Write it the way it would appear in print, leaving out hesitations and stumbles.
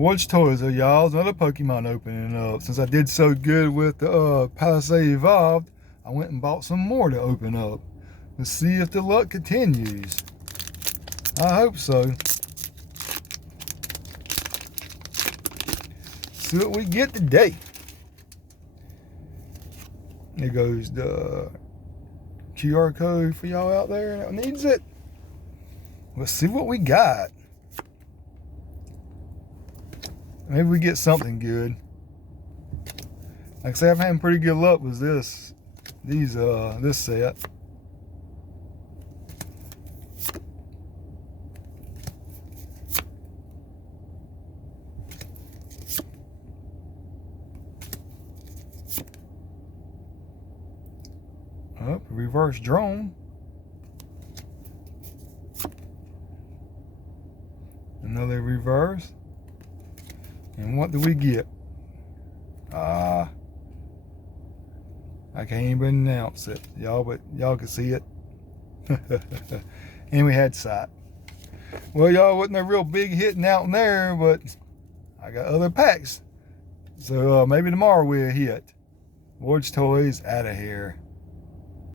Watch Toys, y'all. Another Pokemon opening up. Since I did so good with the Palisade Evolved, I went and bought some more to open up. Let's see if the luck continues. I hope so. See what we get today. There goes the QR code for y'all out there that needs it. Let's see what we got. Maybe we get something good. Like I say, I'm having pretty good luck with this set. Up, reverse drone. Another reverse. And what do we get? I can't even announce it, y'all, but y'all can see it. And we had sight. Well, y'all, wasn't a real big hitting out in there, but I got other packs. So maybe tomorrow we'll hit. Ward's Toys out of here.